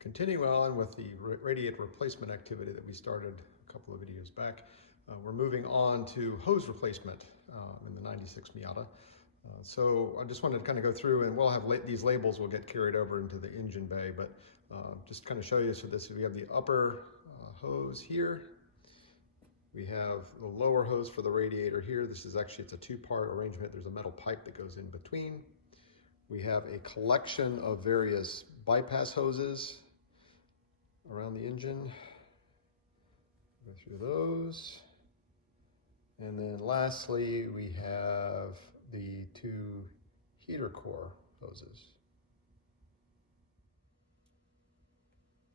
Continuing on with the radiator replacement activity that we started a couple of videos back, we're moving on to hose replacement in the 96 Miata. So I just wanted to kind of go through, and we'll have these labels will get carried over into the engine bay, but just kind of show you. So we have the upper hose here. We have the lower hose for the radiator here. This is actually, it's a two-part arrangement. There's a metal pipe that goes in between. We have a collection of various bypass hoses around the engine. Go through those. And then lastly, we have the two heater core hoses.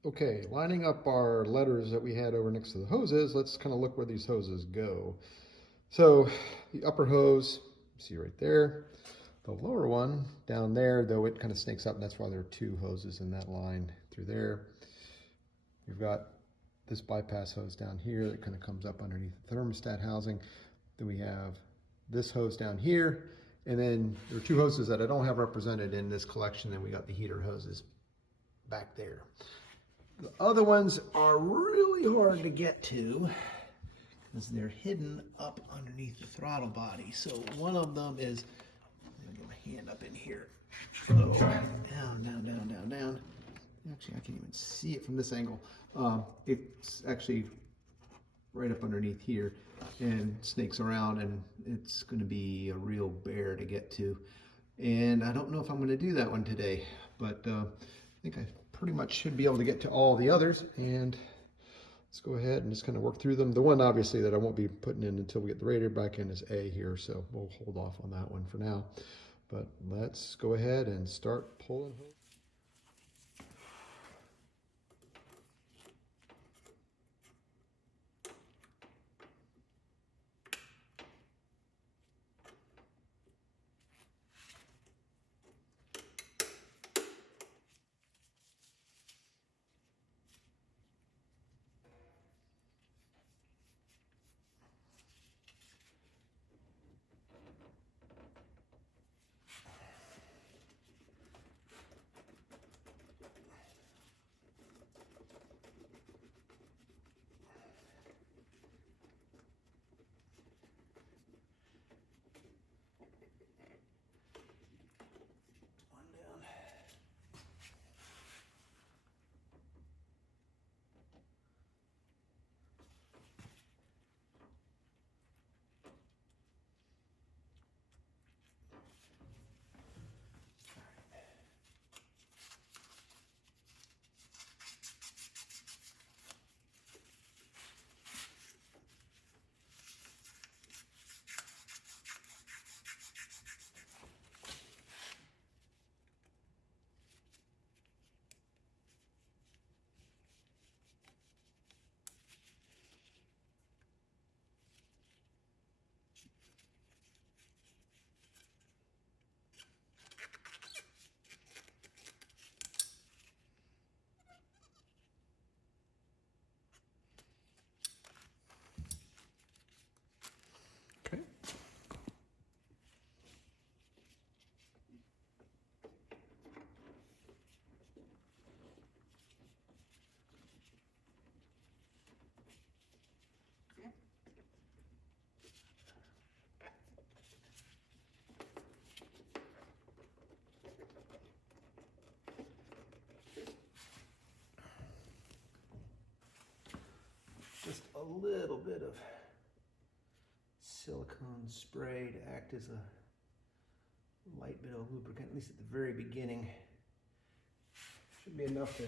Okay, lining up our letters that we had over next to the hoses, let's kind of look where these hoses go. So the upper hose, see right there. The lower one down there, though it kind of snakes up, and that's why there are two hoses in that line through there. You've got this bypass hose down here that kind of comes up underneath the thermostat housing. Then we have this hose down here, and then there are two hoses that I don't have represented in this collection, and we got the heater hoses back there. The other ones are really hard to get to because they're hidden up underneath the throttle body. So one of them is, I'm gonna get my hand up in here. Oh, down, down, down, down, down. Actually, I can't even see it from this angle. It's actually right up underneath here and snakes around, and it's going to be a real bear to get to. And I don't know if I'm going to do that one today, but I think I pretty much should be able to get to all the others. And let's go ahead and just kind of work through them. The one obviously that I won't be putting in until we get the radiator back in is A here, so we'll hold off on that one for now. But let's go ahead and start pulling hose. Just a little bit of silicone spray to act as a light bit of lubricant, at least at the very beginning. Should be enough to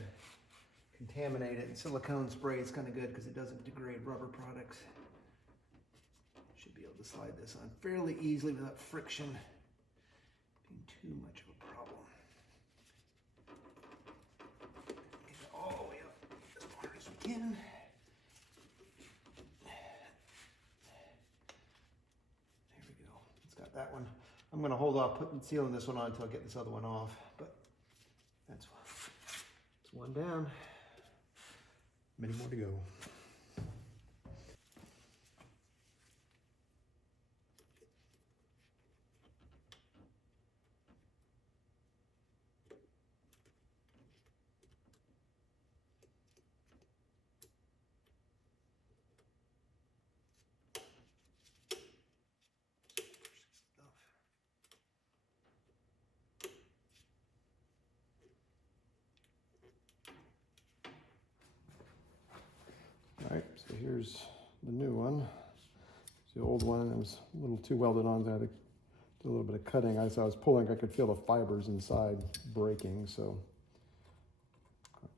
contaminate it. And silicone spray is kind of good because it doesn't degrade rubber products. Should be able to slide this on fairly easily without friction being too much of a problem. Get it all the way up as far as we can. That one, I'm going to hold off sealing this one on until I get this other one off, but that's one down. Many more to go. here's the new one. The old one, it was a little too welded on, so I had to do a little bit of cutting. As I was pulling, I could feel the fibers inside breaking, so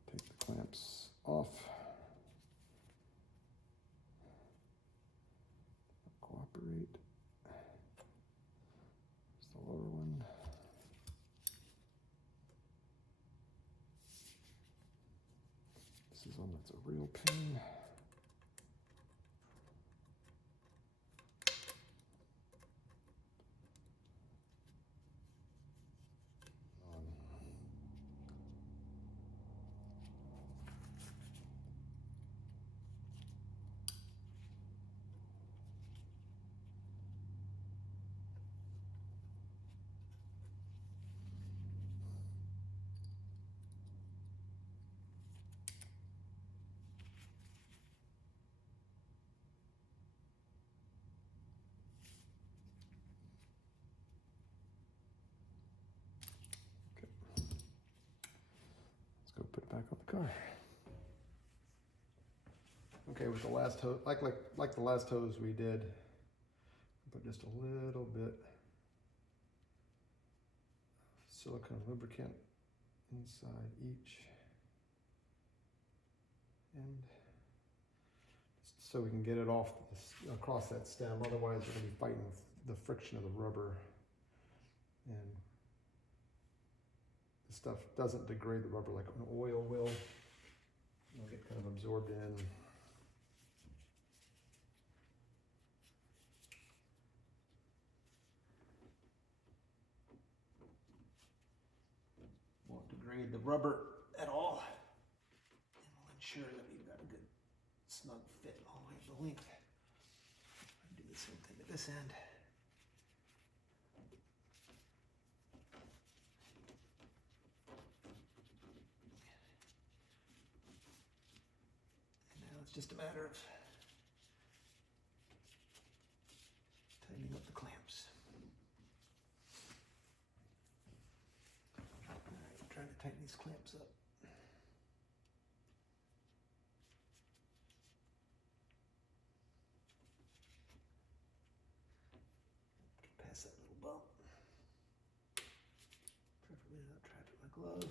take the clamps off. Cooperate. There's the lower one. This is one that's a real pain. Go put it back on the car. Okay, with the last hose, like the last hose we did, put just a little bit silicone lubricant inside each end, just so we can get it off across that stem. Otherwise, we're going to be fighting the friction of the rubber, and the stuff doesn't degrade the rubber like an oil will. It'll get kind of absorbed in. Won't degrade the rubber at all. And we'll ensure that we've got a good snug fit all the way to the length. I'll do the same thing at this end. It's just a matter of tightening up the clamps. All right, trying to tighten these clamps up. Past that little bump. Preferably not trapped with my glove.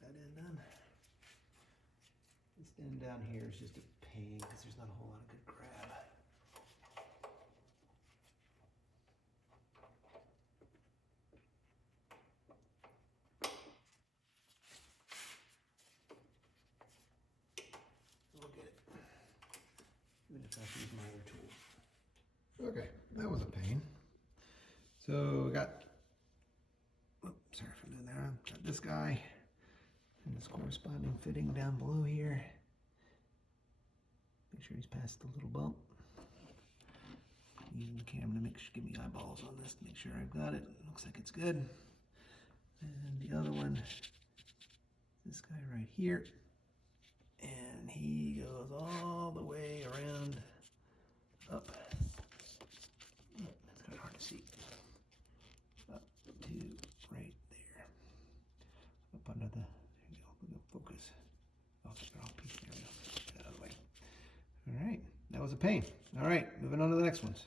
That end done. This end down here is just a pain because there's not a whole lot of good grab. We'll get it, even if I have to use my other tool. Okay, that was a pain. So we got, oops, sorry for doing that. Got this guy. And this corresponding fitting down below here. Make sure he's past the little bump. Using the camera to give me eyeballs on this to make sure I've got it. Looks like it's good. And the other one, this guy right here. And he goes all the way around up. That's kind of hard to see. Up to right there. Up under the, focus. I'll get it all piece. There we go. Get out of the way. All right, that was a pain. All right, moving on to the next ones.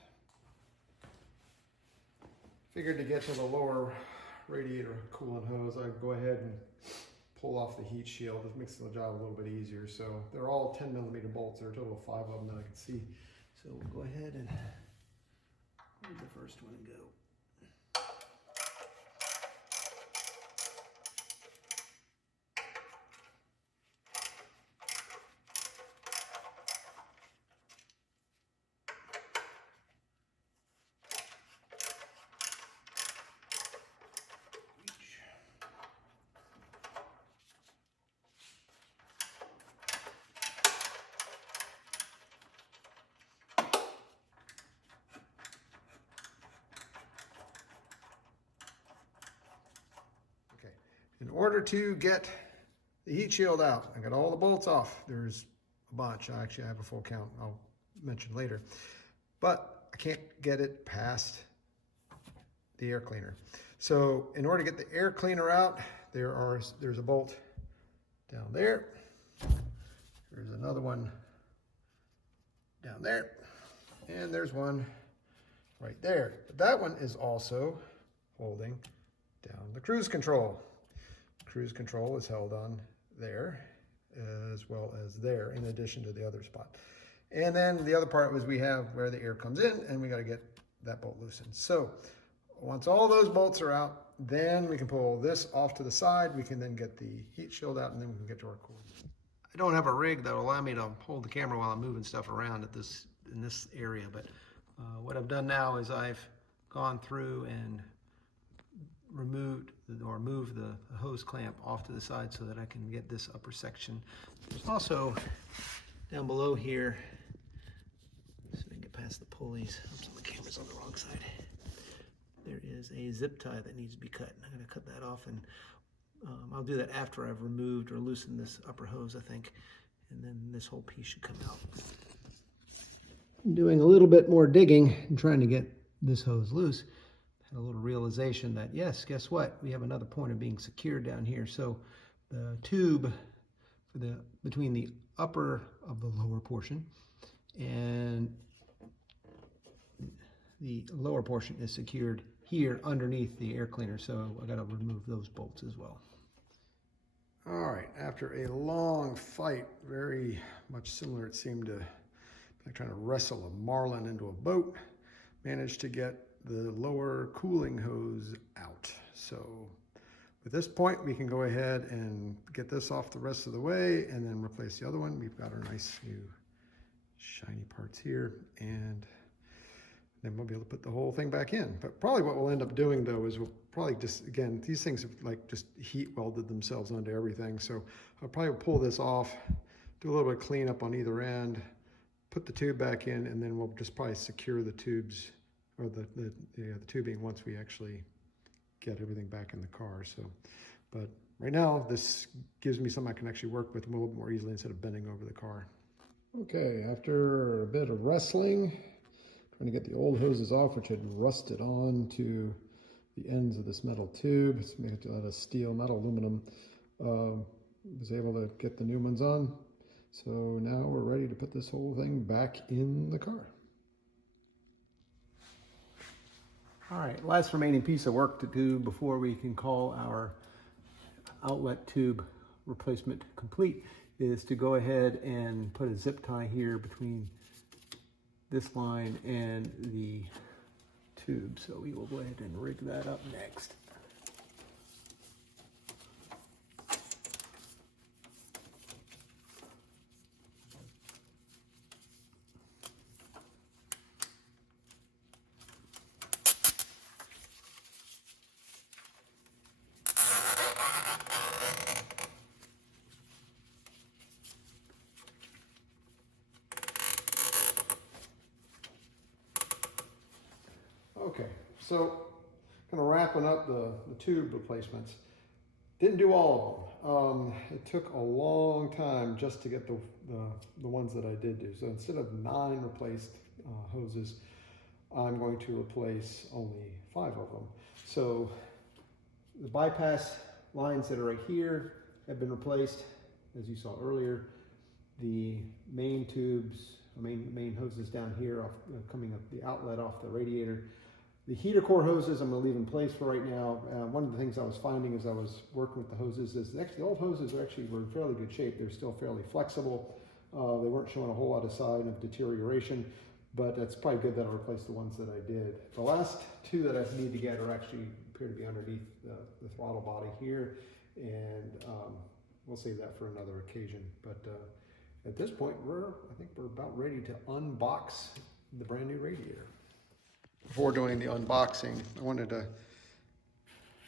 Figured to get to the lower radiator coolant hose, I'd go ahead and pull off the heat shield. It makes the job a little bit easier. So they're all 10mm bolts. There are a total of 5 of them that I can see. So we'll go ahead and leave the first one and go. In order to get the heat shield out, I got all the bolts off. There's a bunch. Actually, I have a full count I'll mention later. But I can't get it past the air cleaner. So in order to get the air cleaner out, there's a bolt down there. There's another one down there. And there's one right there. But that one is also holding down the cruise control. Cruise control is held on there as well as there, in addition to the other spot. And then the other part was we have where the air comes in, and we got to get that bolt loosened. So once all those bolts are out, then we can pull this off to the side. We can then get the heat shield out, and then we can get to our cord. I don't have a rig that will allow me to hold the camera while I'm moving stuff around in this area, but what I've done now is I've gone through and moved the hose clamp off to the side so that I can get this upper section. There's also down below here, so we can get past the pulleys. Oops, the camera's on the wrong side. There is a zip tie that needs to be cut. I'm going to cut that off, and I'll do that after I've removed or loosened this upper hose, I think, and then this whole piece should come out. I'm doing a little bit more digging and trying to get this hose loose. Had a little realization that, yes, guess what? We have another point of being secured down here. So the tube for between the upper of the lower portion and the lower portion is secured here underneath the air cleaner. So I got to remove those bolts as well. All right, after a long fight, very much similar, it seemed to like trying to wrestle a marlin into a boat, managed to get the lower cooling hose out. So at this point, we can go ahead and get this off the rest of the way and then replace the other one. We've got our nice new shiny parts here, and then we'll be able to put the whole thing back in. But probably what we'll end up doing though is we'll probably just, again, these things have like just heat welded themselves onto everything. So I'll probably pull this off, do a little bit of cleanup on either end, put the tube back in, and then we'll just probably secure the tubes or the tubing once we actually get everything back in the car. So, but right now this gives me something I can actually work with a little bit more easily instead of bending over the car. Okay, after a bit of wrestling, trying to get the old hoses off, which had rusted on to the ends of this metal tube. It's made out of steel, not aluminum. Was able to get the new ones on. So now we're ready to put this whole thing back in the car. All right, last remaining piece of work to do before we can call our outlet tube replacement complete is to go ahead and put a zip tie here between this line and the tube. So we will go ahead and rig that up next. Okay, so kind of wrapping up the tube replacements. Didn't do all of them. It took a long time just to get the ones that I did do. So instead of 9 replaced hoses, I'm going to replace only 5 of them. So the bypass lines that are right here have been replaced, as you saw earlier. The main tubes, main hoses down here, coming up the outlet off the radiator. The heater core hoses I'm going to leave in place for right now. One of the things I was finding as I was working with the hoses is actually the old hoses were in fairly good shape. They're still fairly flexible. They weren't showing a whole lot of sign of deterioration, but it's probably good that I replaced the ones that I did. The last 2 that I need to get are actually appear to be underneath the throttle body here, and we'll save that for another occasion. But at this point, I think we're about ready to unbox the brand new radiator. Before doing the unboxing, I wanted to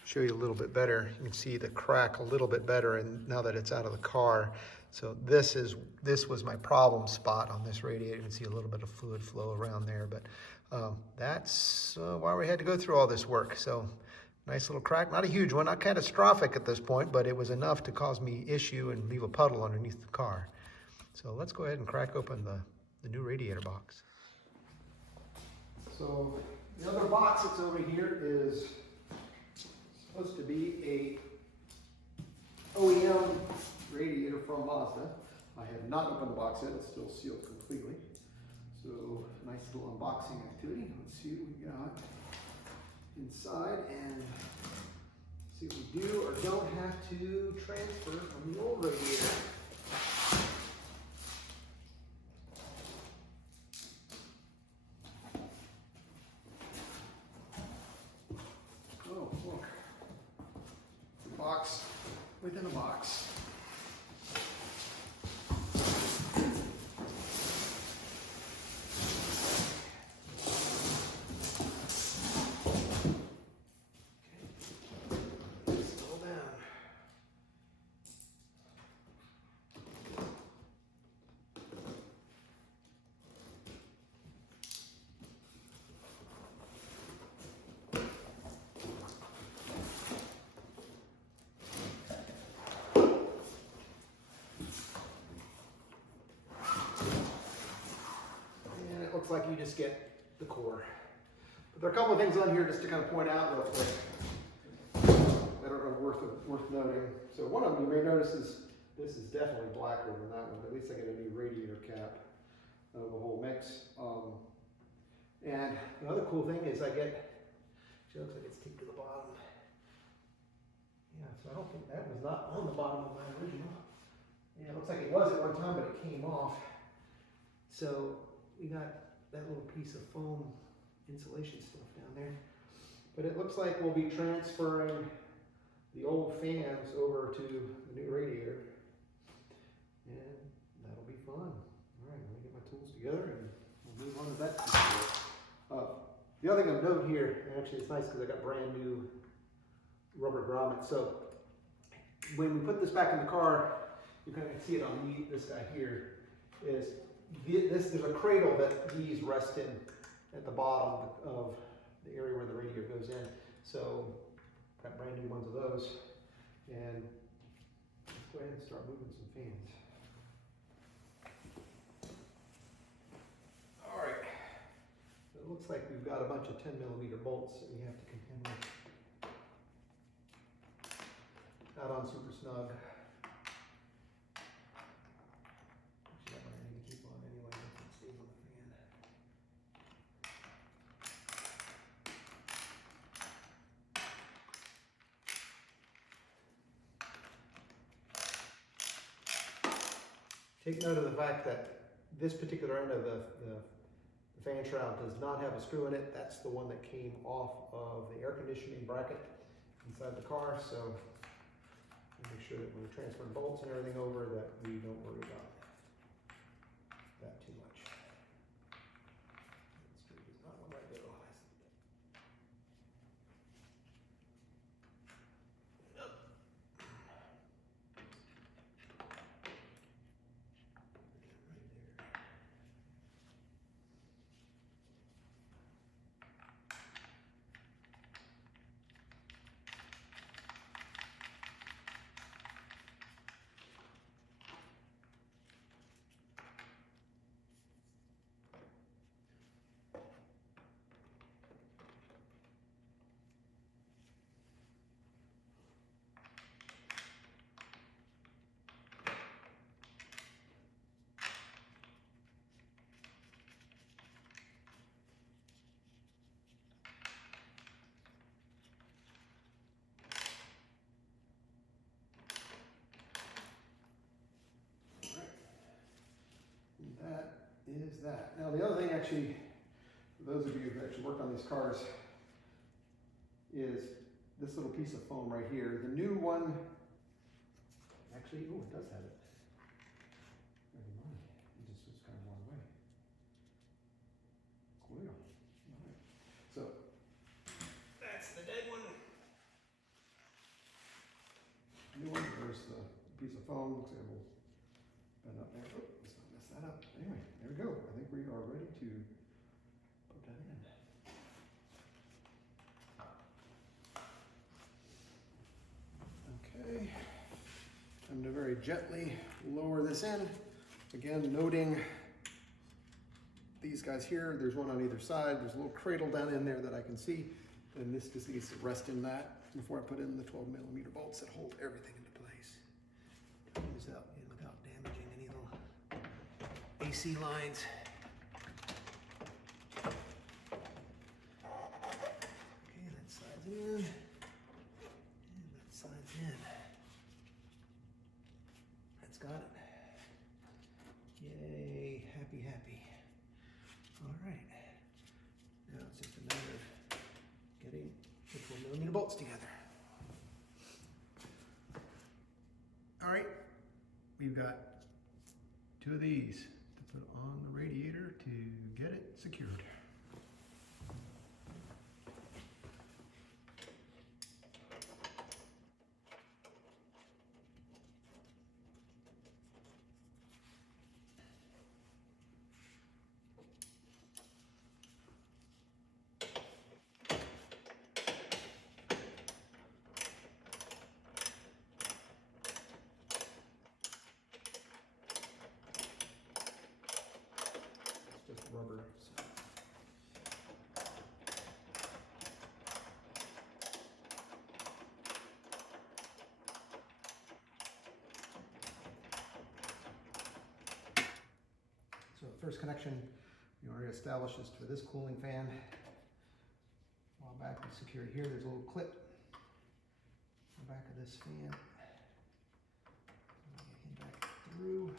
show you a little bit better. You can see the crack a little bit better, and now that it's out of the car. So this was my problem spot on this radiator. You can see a little bit of fluid flow around there, but that's why we had to go through all this work. So nice little crack, not a huge one, not catastrophic at this point, but it was enough to cause me issue and leave a puddle underneath the car. So let's go ahead and crack open the new radiator box. So the other box that's over here is supposed to be a OEM radiator from Mazda. I have not opened the box yet, it's still sealed completely. So, nice little unboxing activity. Let's see what we got inside and see what we do or don't have to transfer from the old radiator. Oh, look. It's a box within a box. Looks like you just get the core. But there are a couple of things on here just to kind of point out real quick that are worth noting. So one of them you may notice is this is definitely blacker than that one. At least I get a new radiator cap of the whole mix. And the other cool thing is I get, she looks like it's taped to the bottom. Yeah, so I don't think that was not on the bottom of my original. Yeah, it looks like it was at one time, but it came off. So we got that little piece of foam insulation stuff down there. But it looks like we'll be transferring the old fans over to the new radiator. And that'll be fun. All right, let me get my tools together and we'll move on to that piece. The other thing of note here, and actually it's nice because I got brand new rubber grommets. So when we put this back in the car, you kind of can see it on this guy here, is there's a cradle that these rest in at the bottom of the area where the radiator goes in. So got brand new ones of those. And let's go ahead and start moving some fans. All right. So it looks like we've got a bunch of 10mm bolts that we have to contend with. Not on super snug. Take note of the fact that this particular end of the fan shroud does not have a screw in it. That's the one that came off of the air conditioning bracket inside the car. So make sure that when we're transferring bolts and everything over that we don't worry about that too much. That screw does not want to go. Is that. Now the other thing actually, for those of you who actually worked on these cars, is this little piece of foam right here. The new one, actually, oh, it does have it. Never mind, it just was kind of one way. Cool. All right. So that's the dead one. New one, there's the piece of foam. Looks like a little bend up there. Oh, let's not mess that up. Anyway, there we go. I think we are ready to put that in. Okay. I'm going to very gently lower this in. Again, noting these guys here. There's one on either side. There's a little cradle down in there that I can see. And this just needs to rest in that. before I put in the 12mm bolts that hold everything into place. Without damaging any little AC lines. Okay, that slides in, and that slides in. That's got it. Yay, happy, happy. All right, now it's just a matter of getting the 12mm bolts together. All right, we've got 2 of these to put on the radiator to get it secured. It's just rubber. So. So the first connection we already established is for this cooling fan. A while back we secured here, there's a little clip on the back of this fan. Get him back through.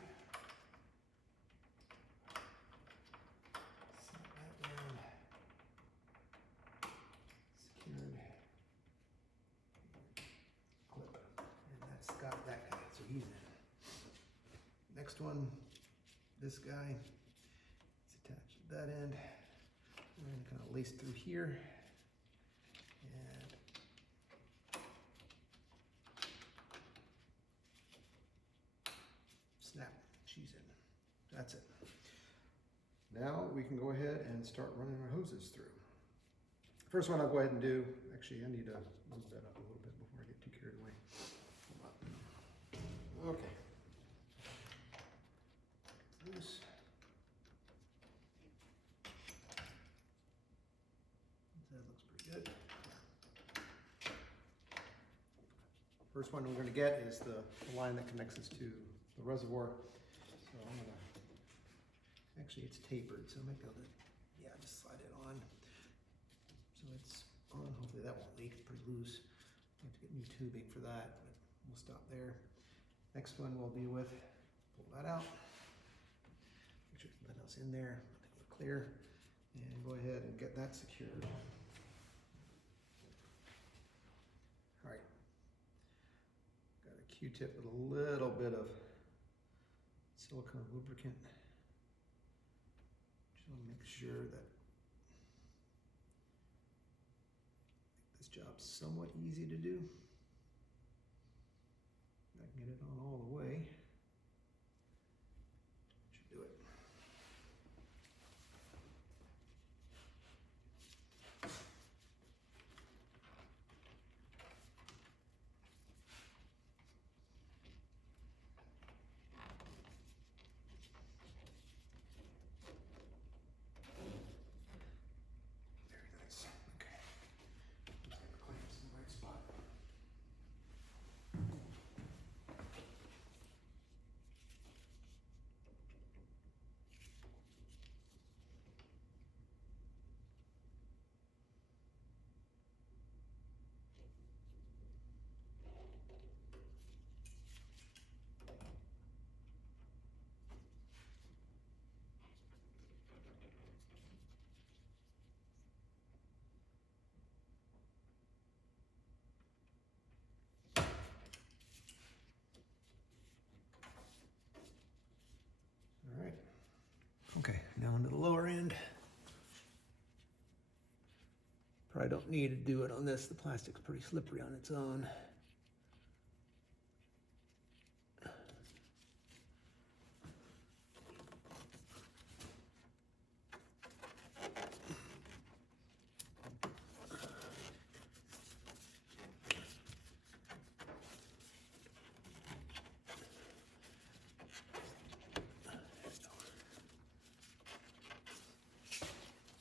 Set that down. Secured. Clip. And that's got that guy, so he's in. Next one, this guy is attached to that end. We're going to kind of lace through here and snap, she's in. That's it. Now we can go ahead and start running our hoses through. First one I'll go ahead and do, actually I need to move that up a little bit before I get too carried away. Okay. Loose. That looks pretty good. First one we're going to get is the line that connects us to the reservoir. So I'm going to, actually it's tapered, so I might be able to, yeah, just slide it on. So it's on, hopefully that won't leak, it's pretty loose. We have to get new tubing for that, but we'll stop there. Next one we'll be with, pull that out. Make sure nothing else in there, I think we're clear. And go ahead and get that secured. All right, got a Q-tip with a little bit of silicone lubricant. Just want to make sure that this job's somewhat easy to do. I can get it on all the way. Should do it. Very nice. Okay. Clamps in the right spot. All right. Okay, now into the lower end. Probably don't need to do it on this. The plastic's pretty slippery on its own.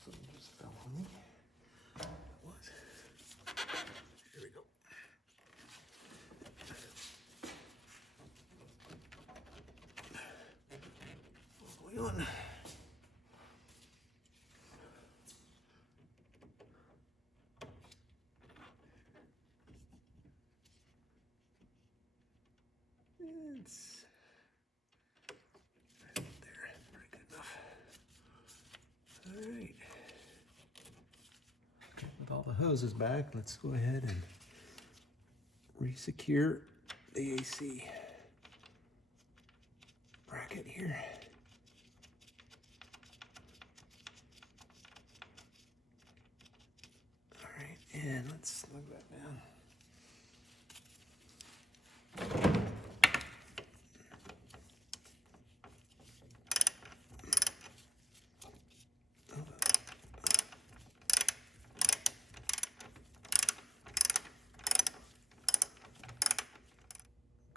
Something just fell on me. It was. Here we go. hoses back. Let's go ahead and re-secure the AC bracket here. All right, and let's slug that down.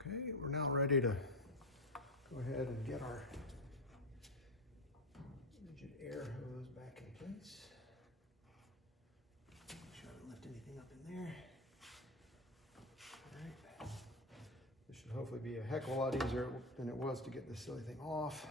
Okay, we're now ready to go ahead and get our rigid air hose back in place. Make sure I don't lift anything up in there. All right. This should hopefully be a heck of a lot easier than it was to get this silly thing off.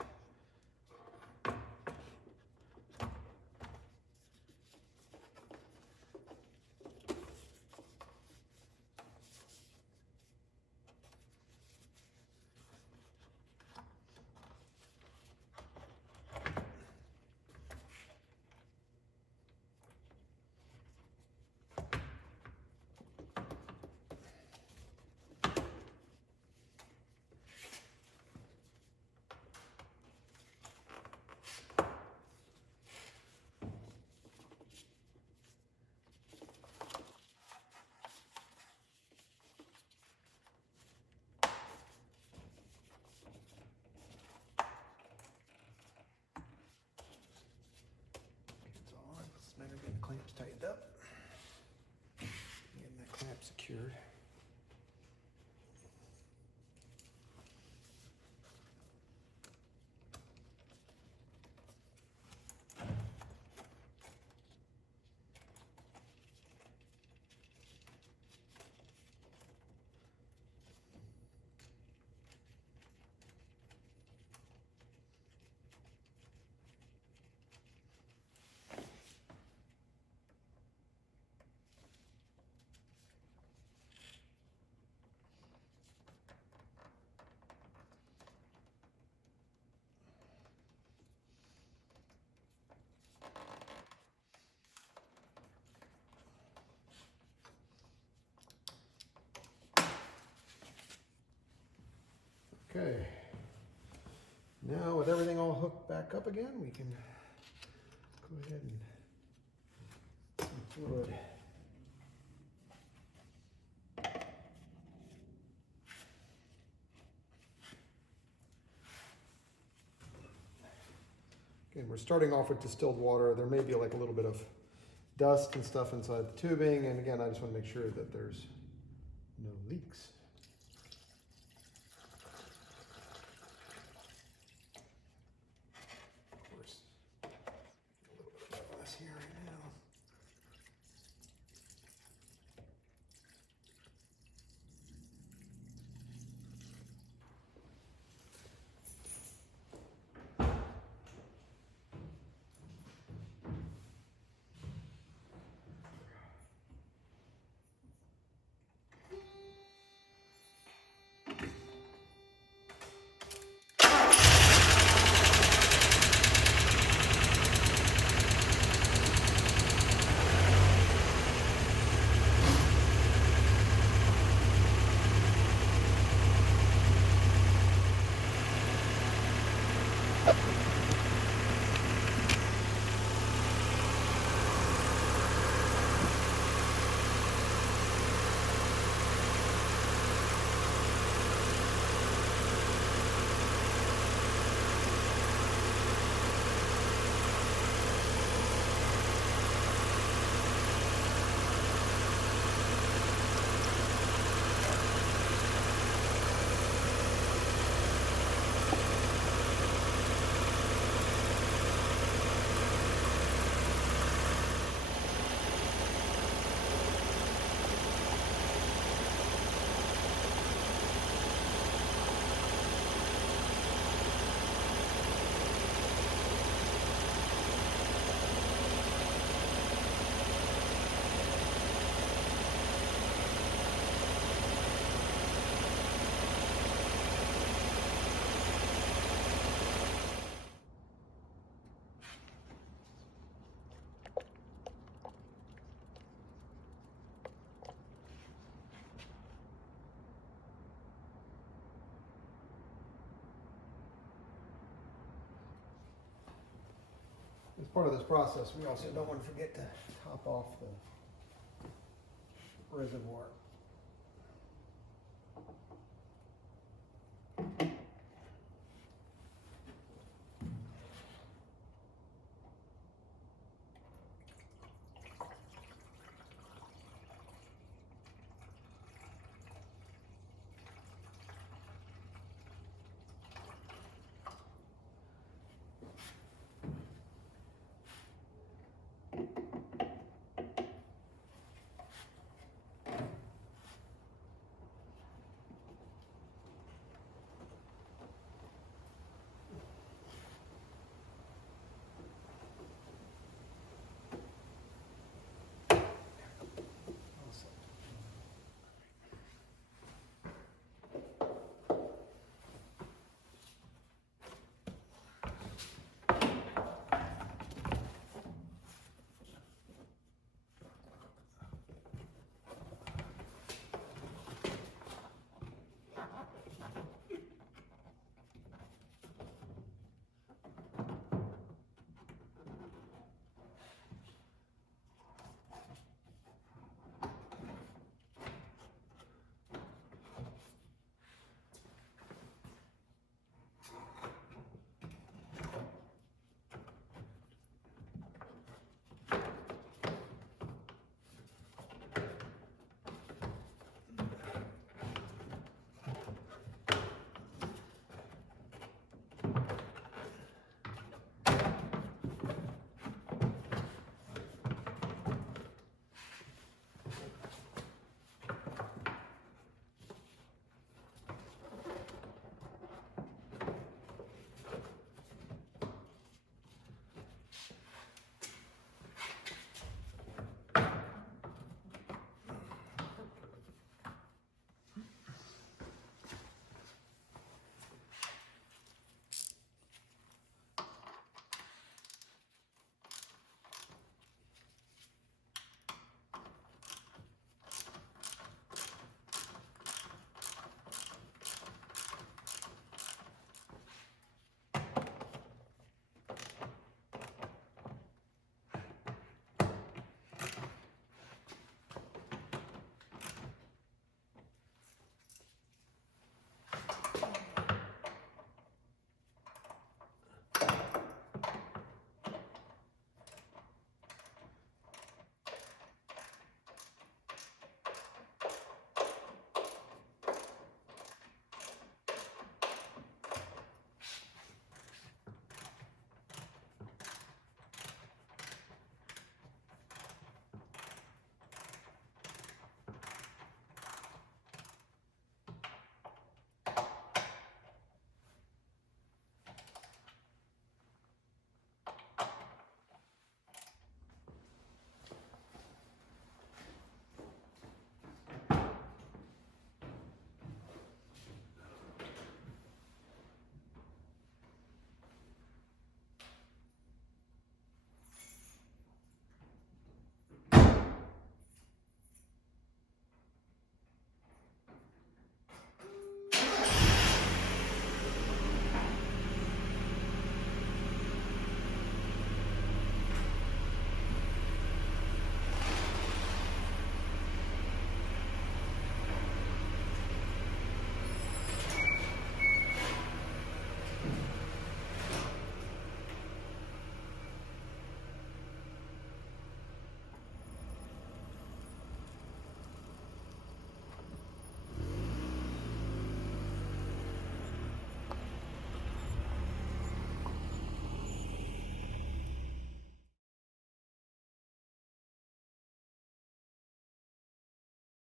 Matter of getting the clamps tightened up, getting that clamp secured. Okay, now with everything all hooked back up again, we can go ahead and some fluid. Again, we're starting off with distilled water. There may be like a little bit of dust and stuff inside the tubing, and again, I just want to make sure that there's no leaks. Here right now. as part of this process, we also don't want to forget to top off the reservoir.